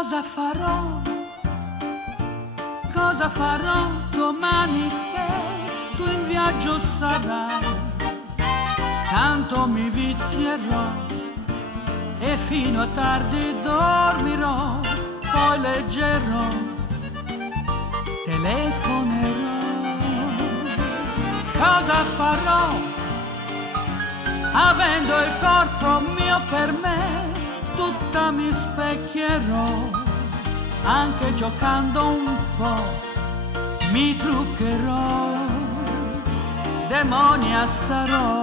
Cosa farò? Cosa farò domani che tu in viaggio sarai? Tanto mi vizierò e fino a tardi dormirò, poi leggerò, telefonerò. Cosa farò? Avendo il corpo mio per me, tutta mi specchierò, anche giocando un po' mi truccherò, demonia sarò.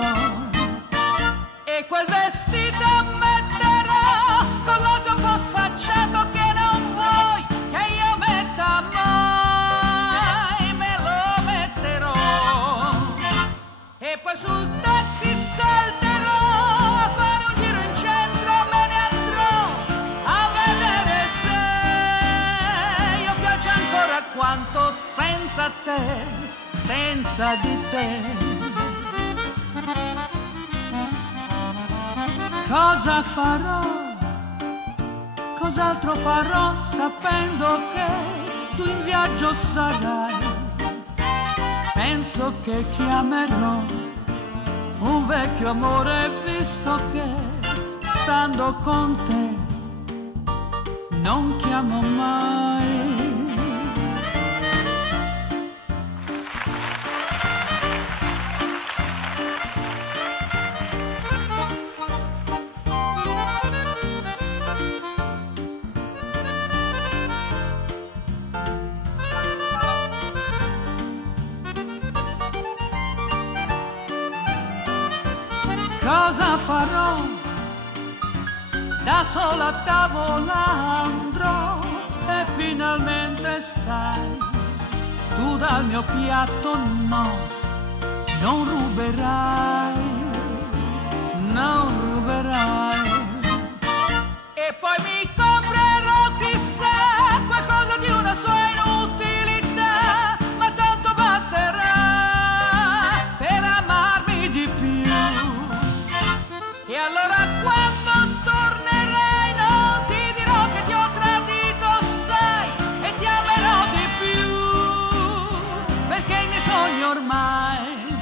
E quel vestito metterò, scollato un po' sfacciato, che non vuoi che io metta mai, me lo metterò. E poi sul taxi salterò a fare un giro in centro, me ne andrò a vedere se io piace ancora quanto senza te, senza di te. Cosa farò? Cos'altro farò sapendo che tu in viaggio sarai? Penso che chiamerò un vecchio amore, visto che stando con te non chiamo mai. Cosa farò? Da sola a tavola andrò e finalmente sai, tu dal mio piatto no, non ruberai, non ruberai. E poi mi comprerò chissà qualcosa di una sua inutilità, ma tanto basterà per amarmi di più. E allora quando tornerai non ti dirò che ti ho tradito, sai, e ti amerò di più, perché i miei sogni ormai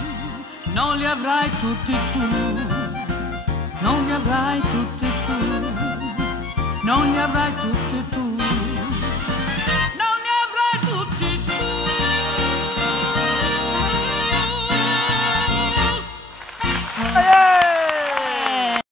non li avrai tutti tu, non li avrai tutti tu, non li avrai tutti tu.